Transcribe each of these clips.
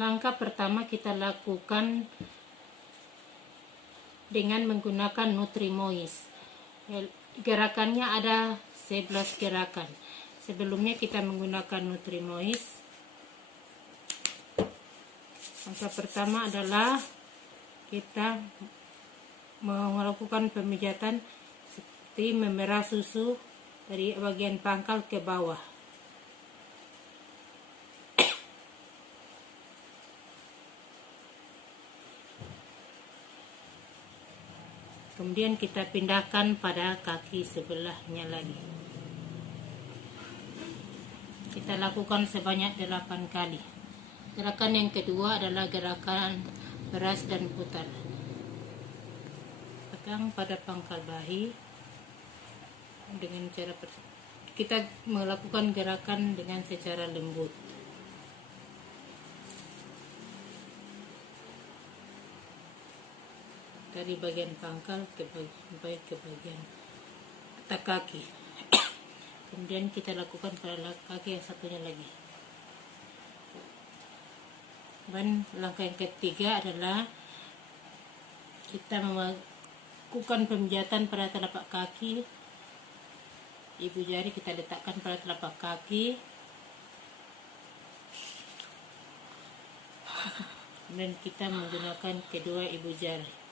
Langkah pertama kita lakukan dengan menggunakan Nutrimoist. Gerakannya ada 11 gerakan. Sebelumnya kita menggunakan Nutrimoist. Langkah pertama adalah kita melakukan pemijatan seperti memerah susu dari bagian pangkal ke bawah. Kemudian kita pindahkan pada kaki sebelahnya lagi. Kita lakukan sebanyak 8 kali. Gerakan yang kedua adalah gerakan beras dan putar. Pegang pada pangkal bahi dengan cara kita melakukan gerakan dengan secara lembut. Dari bagian pangkal sampai ke bagian atas kaki. Kemudian kita lakukan pada kaki yang satunya lagi. Dan langkah yang ketiga adalah kita melakukan pemijatan pada telapak kaki. Ibu jari kita letakkan pada telapak kaki. Kemudian kita menggunakan kedua ibu jari.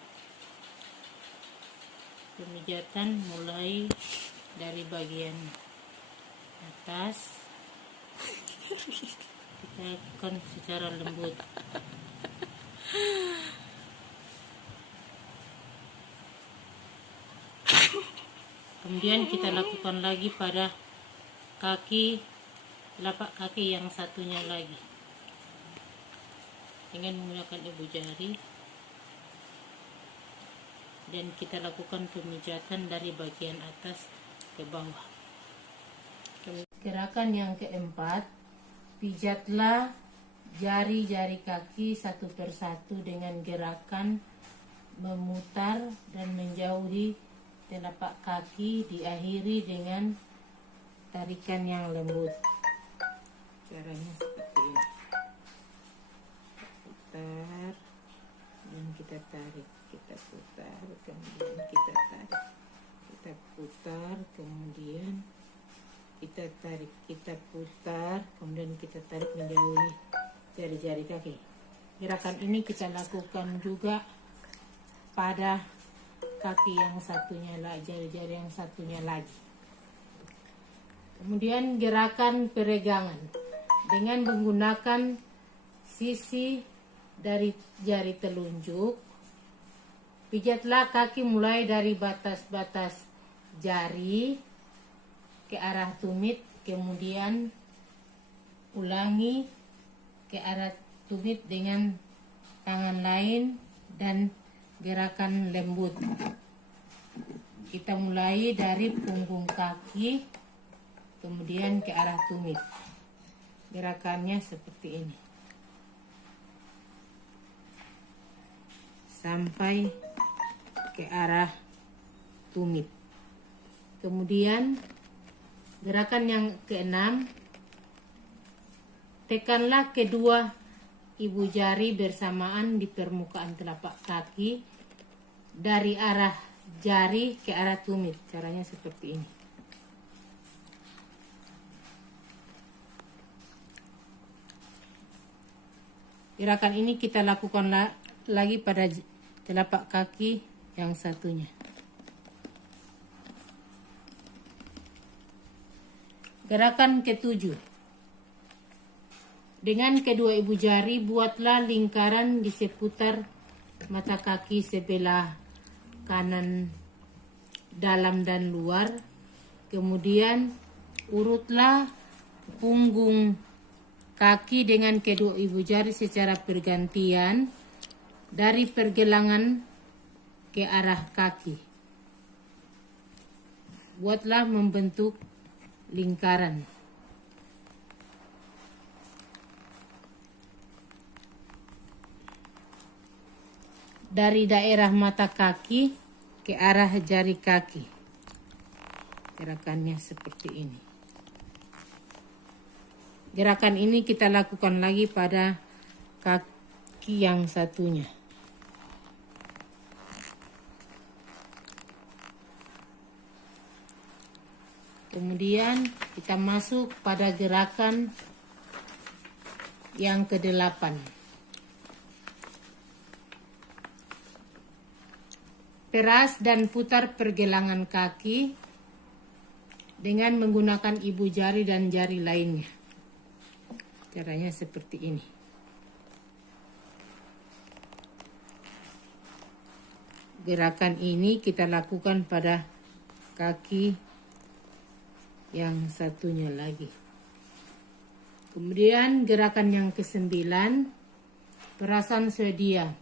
Pemijatan mulai dari bagian atas, kita lakukan secara lembut. Kemudian kita lakukan lagi pada kaki, telapak kaki yang satunya lagi dengan menggunakan ibu jari. Dan kita lakukan pemijatan dari bagian atas ke bawah. Gerakan yang keempat, pijatlah jari-jari kaki satu persatu dengan gerakan memutar dan menjauhi telapak kaki, diakhiri dengan tarikan yang lembut. Caranya seperti ini. Putar dan kita tarik. Kita putar, kemudian kita tarik. Kita putar, kemudian kita tarik. Kita putar, kemudian kita tarik menjauhi jari-jari kaki. Gerakan ini kita lakukan juga pada kaki yang satunya lagi, jari-jari yang satunya lagi. Kemudian gerakan peregangan dengan menggunakan sisi dari jari telunjuk. Pijatlah kaki mulai dari batas-batas jari ke arah tumit, kemudian ulangi ke arah tumit dengan tangan lain dan gerakan lembut. Kita mulai dari punggung kaki, kemudian ke arah tumit. Gerakannya seperti ini. Sampai ke arah tumit. Kemudian gerakan yang keenam, tekanlah kedua ibu jari bersamaan di permukaan telapak kaki dari arah jari ke arah tumit. Caranya seperti ini. Gerakan ini kita lakukan lagi pada telapak kaki yang satunya. Gerakan ketujuh. Dengan kedua ibu jari buatlah lingkaran di seputar mata kaki sebelah kanan dalam dan luar. Kemudian urutlah punggung kaki dengan kedua ibu jari secara bergantian dari pergelangan ke arah kaki. Buatlah membentuk lingkaran. Dari daerah mata kaki ke arah jari kaki. Gerakannya seperti ini. Gerakan ini kita lakukan lagi pada kaki yang satunya. Kemudian kita masuk pada gerakan yang ke-8. Peras dan putar pergelangan kaki dengan menggunakan ibu jari dan jari lainnya. Caranya seperti ini. Gerakan ini kita lakukan pada kaki yang satunya lagi. Kemudian gerakan yang ke-9, perasan Swedia,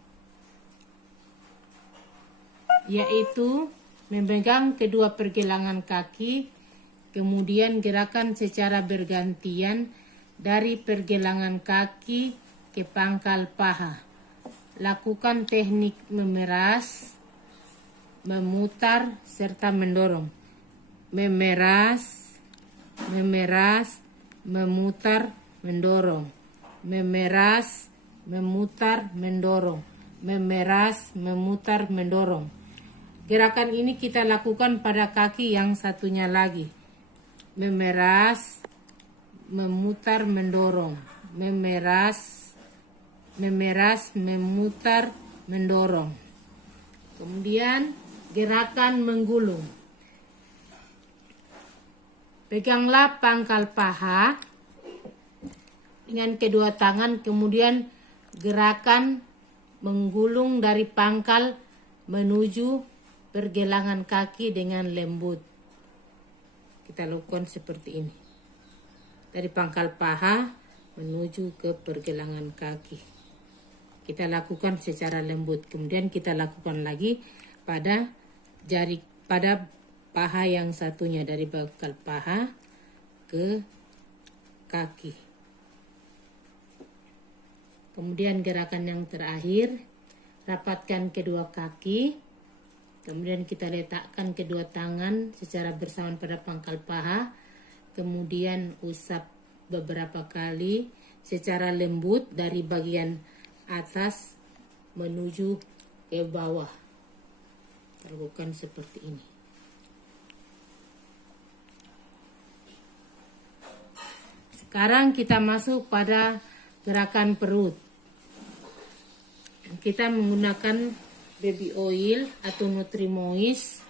yaitu memegang kedua pergelangan kaki, kemudian gerakan secara bergantian dari pergelangan kaki ke pangkal paha. Lakukan teknik memeras, memutar, serta mendorong. Memeras, memeras, memutar, mendorong. Memeras, memutar, mendorong. Memeras, memutar, mendorong. Gerakan ini kita lakukan pada kaki yang satunya lagi. Memeras, memutar, mendorong. Memeras, memeras, memutar, mendorong. Kemudian gerakan menggulung. Peganglah pangkal paha dengan kedua tangan, kemudian gerakan menggulung dari pangkal menuju pergelangan kaki dengan lembut. Kita lakukan seperti ini. Dari pangkal paha menuju ke pergelangan kaki. Kita lakukan secara lembut. Kemudian kita lakukan lagi pada paha yang satunya, dari pangkal paha ke kaki. Kemudian gerakan yang terakhir, rapatkan kedua kaki. Kemudian kita letakkan kedua tangan secara bersamaan pada pangkal paha. Kemudian usap beberapa kali secara lembut dari bagian atas menuju ke bawah. Lakukan seperti ini. Sekarang kita masuk pada gerakan perut. Kita menggunakan baby oil atau Nutrimoist.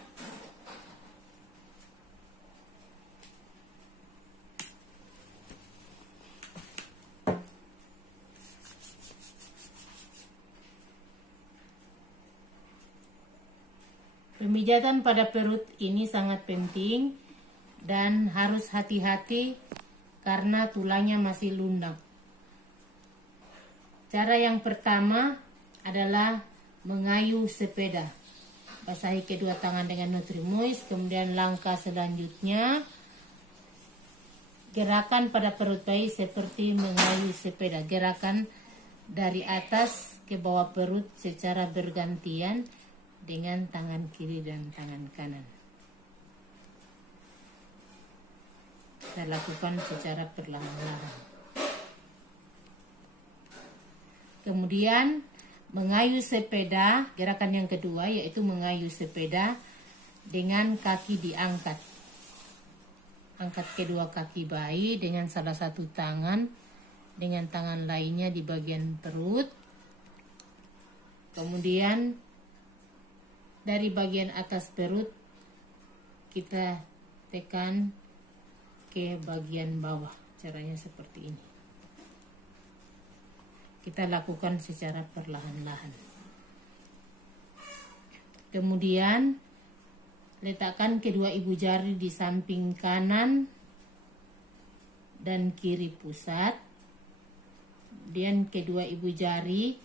Pemijatan pada perut ini sangat penting dan harus hati-hati karena tulangnya masih lunak. Cara yang pertama adalah mengayuh sepeda. Basahi kedua tangan dengan Nutrimoist. Kemudian langkah selanjutnya, gerakan pada perut bayi seperti mengayuh sepeda. Gerakan dari atas ke bawah perut secara bergantian dengan tangan kiri dan tangan kanan. Kita lakukan secara perlahan-lahan. Kemudian mengayuh sepeda, gerakan yang kedua yaitu mengayuh sepeda dengan kaki diangkat. Angkat kedua kaki bayi dengan salah satu tangan, dengan tangan lainnya di bagian perut. Kemudian dari bagian atas perut kita tekan ke bagian bawah. Caranya seperti ini. Kita lakukan secara perlahan-lahan. Kemudian letakkan kedua ibu jari di samping kanan dan kiri pusat. Kemudian kedua ibu jari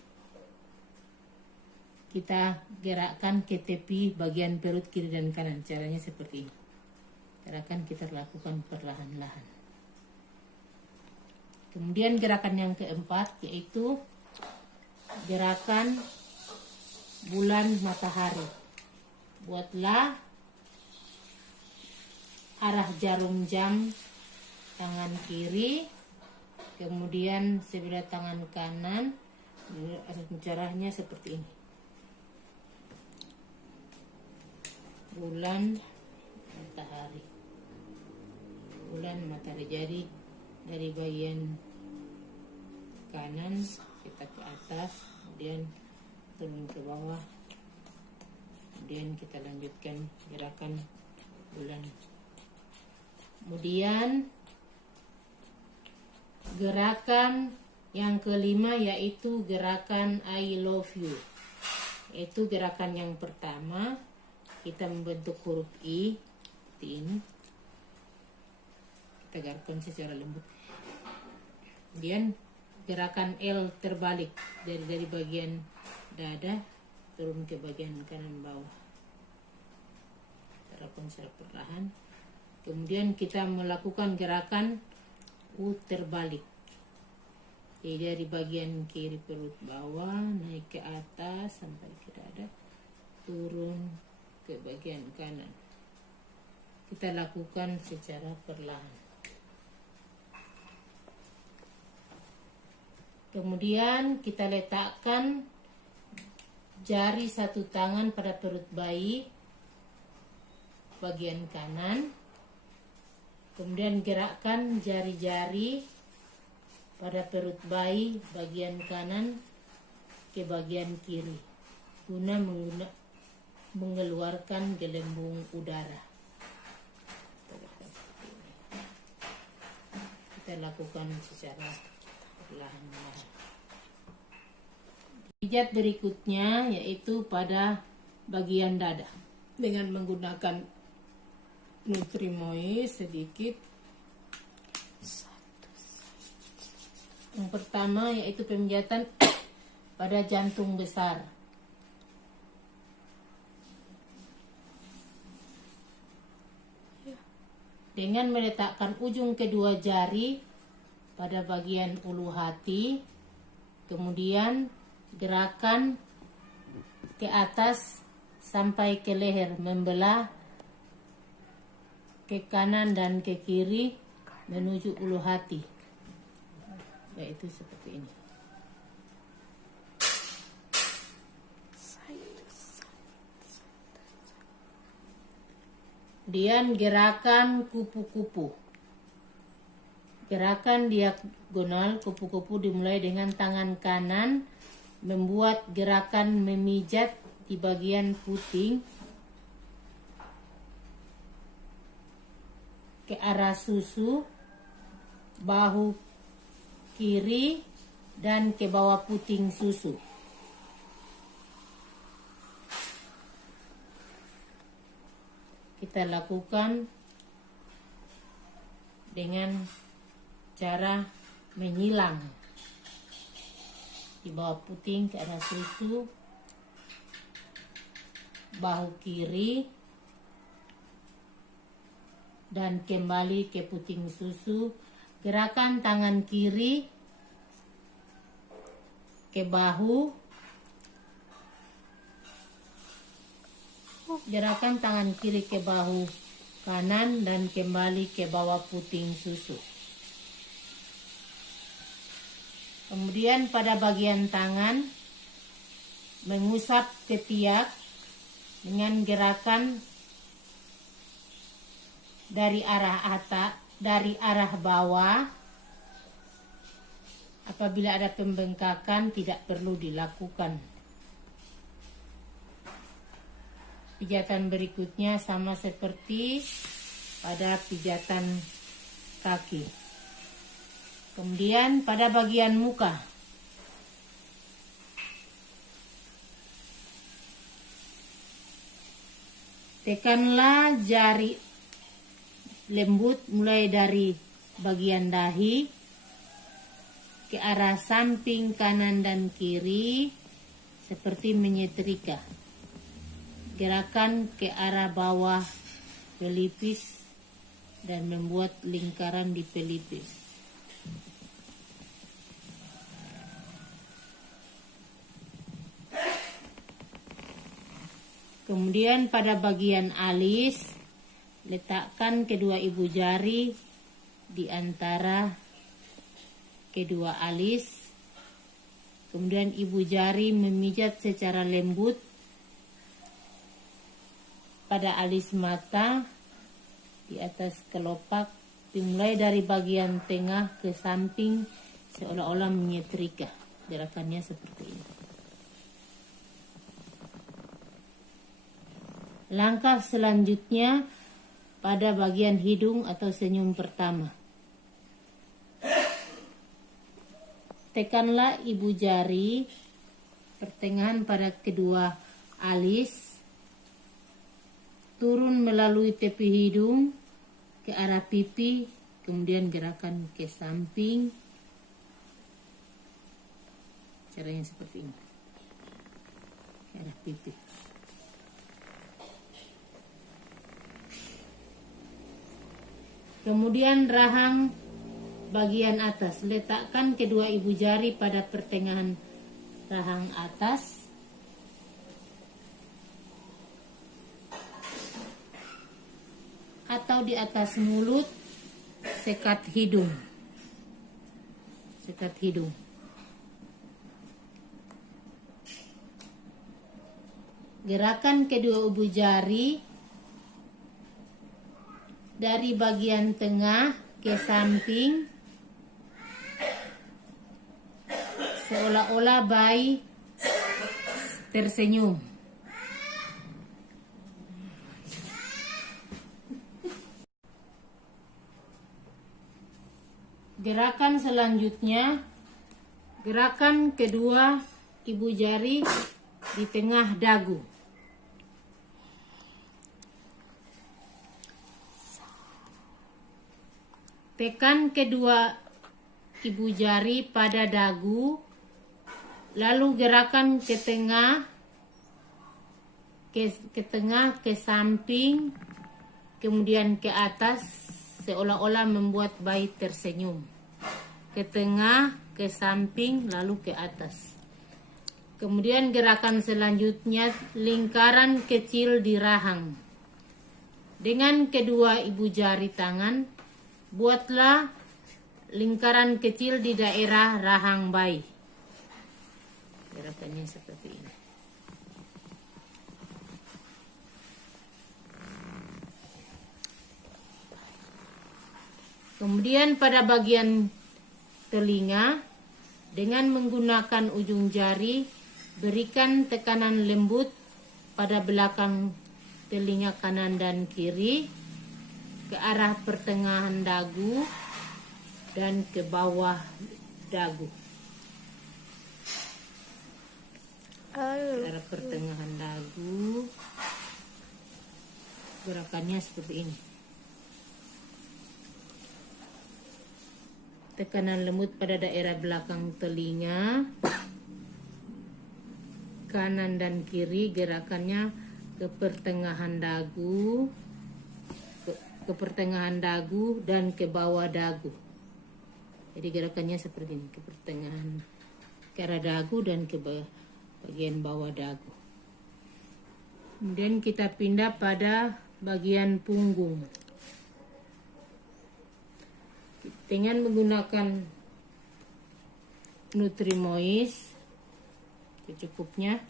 kita gerakkan ke tepi bagian perut kiri dan kanan. Caranya seperti ini. Gerakan kita lakukan perlahan-lahan. Kemudian gerakan yang keempat yaitu gerakan bulan matahari. Buatlah arah jarum jam tangan kiri, kemudian sebelah tangan kanan Caranya seperti ini. Bulan, matahari. Bulan, matahari. Jadi dari bagian kanan kita ke atas, kemudian turun ke bawah, kemudian kita lanjutkan gerakan bulan. Kemudian gerakan yang kelima yaitu gerakan I love you. Itu gerakan yang pertama, kita membentuk huruf I seperti ini. Kita gerakan secara lembut. Kemudian gerakan L terbalik dari bagian dada turun ke bagian kanan bawah. Kita lakukan secara perlahan. Kemudian kita melakukan gerakan U terbalik. Jadi dari bagian kiri perut bawah naik ke atas sampai ke dada, turun ke bagian kanan. Kita lakukan secara perlahan. Kemudian kita letakkan jari satu tangan pada perut bayi bagian kanan. Kemudian gerakkan jari-jari pada perut bayi bagian kanan ke bagian kiri guna mengeluarkan gelembung udara. Kita lakukan secara perlahan-lahan. Pijat berikutnya yaitu pada bagian dada dengan menggunakan Nutrimoy sedikit. Yang pertama yaitu pemijatan pada jantung besar. Dengan meletakkan ujung kedua jari pada bagian ulu hati, kemudian gerakan ke atas sampai ke leher, membelah ke kanan dan ke kiri menuju ulu hati, yaitu seperti ini. Kemudian gerakan kupu-kupu. Gerakan diagonal kupu-kupu dimulai dengan tangan kanan membuat gerakan memijat di bagian puting ke arah susu, bahu kiri dan ke bawah puting susu. Kita lakukan dengan cara menyilang di bawah puting ke arah susu, bahu kiri dan kembali ke puting susu. Gerakan tangan kiri ke bahu, gerakan tangan kiri ke bahu kanan dan kembali ke bawah puting susu. Kemudian pada bagian tangan mengusap ketiak dengan gerakan dari arah bawah. Apabila ada pembengkakan tidak perlu dilakukan. Pijatan berikutnya sama seperti pada pijatan kaki. Kemudian pada bagian muka, tekanlah jari lembut mulai dari bagian dahi ke arah samping kanan dan kiri seperti menyetrika. Gerakan ke arah bawah pelipis dan membuat lingkaran di pelipis. Kemudian pada bagian alis, letakkan kedua ibu jari di antara kedua alis, Kemudian ibu jari memijat secara lembut pada alis mata di atas kelopak, dimulai dari bagian tengah ke samping seolah-olah menyetrika. Gerakannya seperti ini. Langkah selanjutnya pada bagian hidung atau senyum pertama. Tekanlah ibu jari pertengahan pada kedua alis, turun melalui tepi hidung ke arah pipi, kemudian gerakan ke samping. Caranya seperti ini, ke arah pipi. Kemudian rahang bagian atas, letakkan kedua ibu jari pada pertengahan rahang atas. Atau di atas mulut, sekat hidung. Sekat hidung. Gerakan kedua ibu jari dari bagian tengah ke samping seolah-olah bayi tersenyum. Gerakan selanjutnya, gerakan kedua ibu jari di tengah dagu. Tekan kedua ibu jari pada dagu, lalu gerakan ke tengah, ke samping, kemudian ke atas, seolah-olah membuat bayi tersenyum. Ke tengah, ke samping, lalu ke atas. Kemudian gerakan selanjutnya, lingkaran kecil di rahang. Dengan kedua ibu jari tangan, buatlah lingkaran kecil di daerah rahang bayi. Gerakannya seperti ini. Kemudian pada bagian telinga, dengan menggunakan ujung jari, berikan tekanan lembut pada belakang telinga kanan dan kiri, ke arah pertengahan dagu dan ke bawah dagu. Ke arah pertengahan dagu. Gerakannya seperti ini. Tekanan lembut pada daerah belakang telinga kanan dan kiri, gerakannya ke pertengahan dagu, ke pertengahan dagu dan ke bawah dagu. Jadi gerakannya seperti ini, ke pertengahan, ke arah dagu dan ke bagian bawah dagu. Kemudian kita pindah pada bagian punggung. Dengan menggunakan Nutrimois secukupnya.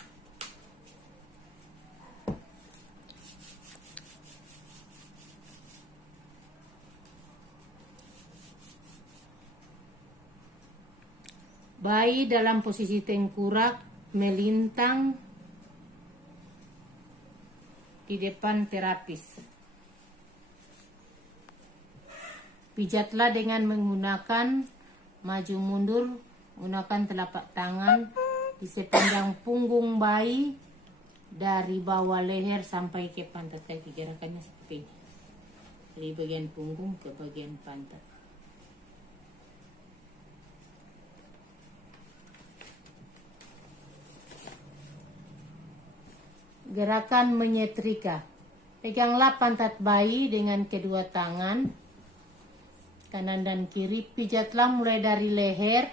Bayi dalam posisi tengkurak melintang di depan terapis. Pijatlah dengan menggunakan maju mundur, gunakan telapak tangan di sepanjang punggung bayi dari bawah leher sampai ke pantat kaki. Gerakannya seperti ini. Dari bagian punggung ke bagian pantat. Gerakan menyetrika. Peganglah pantat bayi dengan kedua tangan, kanan dan kiri. Pijatlah mulai dari leher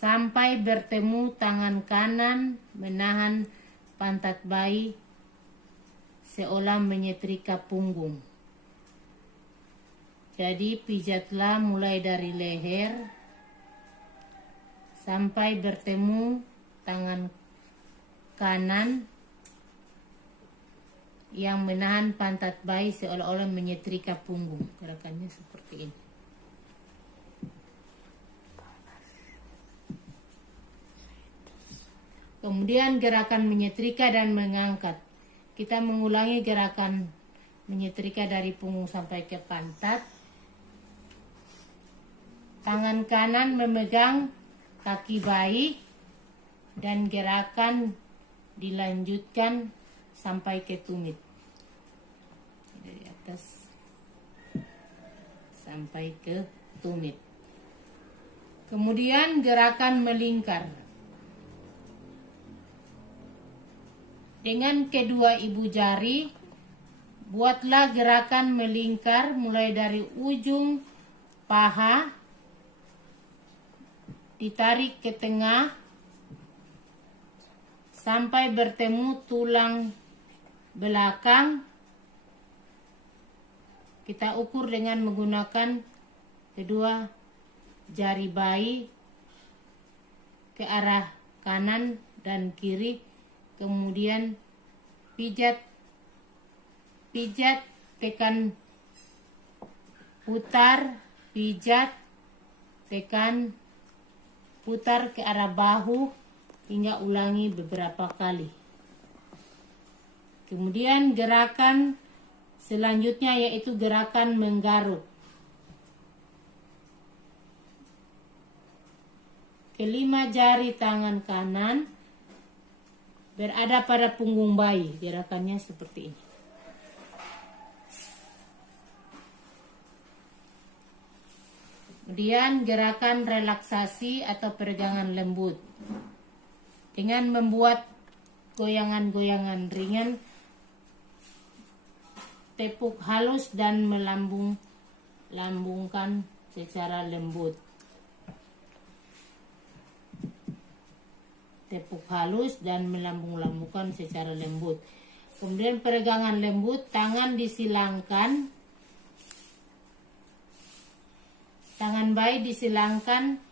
sampai bertemu tangan kanan menahan pantat bayi seolah menyetrika punggung. Jadi pijatlah mulai dari leher sampai bertemu tangan kanan yang menahan pantat bayi seolah-olah menyetrika punggung. Gerakannya seperti ini. Kemudian gerakan menyetrika dan mengangkat. Kita mengulangi gerakan menyetrika dari punggung sampai ke pantat. Tangan kanan memegang kaki bayi dan gerakan dilanjutkan sampai ke tumit. Dari atas sampai ke tumit. Kemudian gerakan melingkar. Dengan kedua ibu jari, buatlah gerakan melingkar mulai dari ujung paha, ditarik ke tengah, sampai bertemu tulang belakang. Kita ukur dengan menggunakan kedua jari bayi ke arah kanan dan kiri. Kemudian pijat, tekan, putar, pijat, tekan, putar ke arah bahu hingga ulangi beberapa kali. Kemudian gerakan selanjutnya yaitu gerakan menggaruk. Kelima jari tangan kanan berada pada punggung bayi. Gerakannya seperti ini. Kemudian gerakan relaksasi atau peregangan lembut. Dengan membuat goyangan-goyangan ringan, tepuk halus dan melambungkan secara lembut. Tepuk halus dan melambung-lambungkan secara lembut. Kemudian peregangan lembut, tangan disilangkan, tangan bayi disilangkan,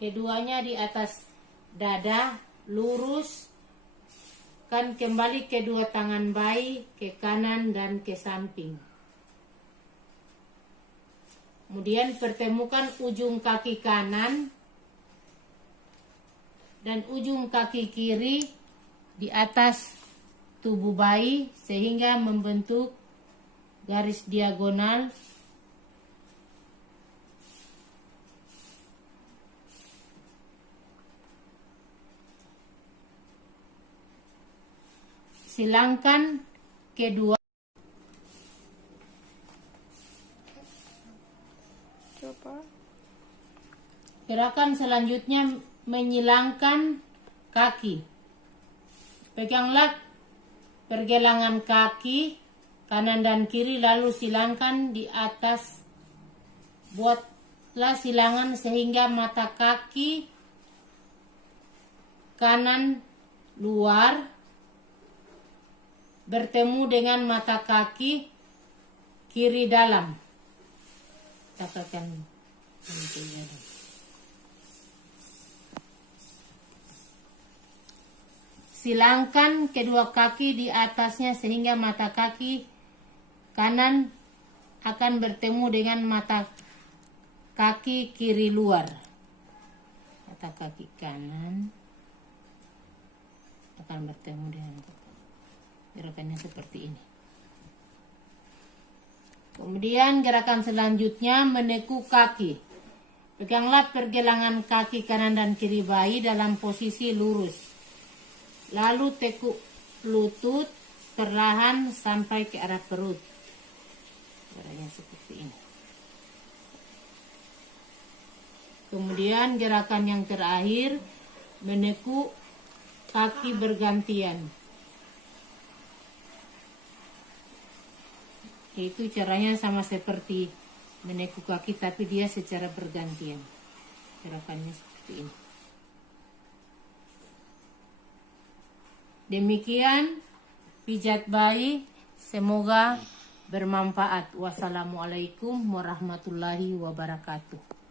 keduanya di atas dada, lurus, kan kembali kedua tangan bayi ke kanan dan ke samping. Kemudian pertemukan ujung kaki kanan dan ujung kaki kiri di atas tubuh bayi sehingga membentuk garis diagonal . Silangkan kedua. Gerakan selanjutnya menyilangkan kaki. Peganglah pergelangan kaki kanan dan kiri lalu silangkan di atas. Buatlah silangan sehingga mata kaki kanan luar bertemu dengan mata kaki kiri dalam. Katakan silangkan kedua kaki di atasnya sehingga mata kaki kanan akan bertemu dengan mata kaki kiri luar. Mata kaki kanan akan bertemu dengan gerakannya seperti ini. Kemudian gerakan selanjutnya menekuk kaki. Peganglah pergelangan kaki kanan dan kiri bayi dalam posisi lurus. Lalu tekuk lutut perlahan sampai ke arah perut. Caranya seperti ini. Kemudian gerakan yang terakhir menekuk kaki bergantian. Itu caranya sama seperti menekuk kaki tapi dia secara bergantian. Gerakannya seperti ini. Demikian pijat bayi, semoga bermanfaat. Wassalamualaikum warahmatullahi wabarakatuh.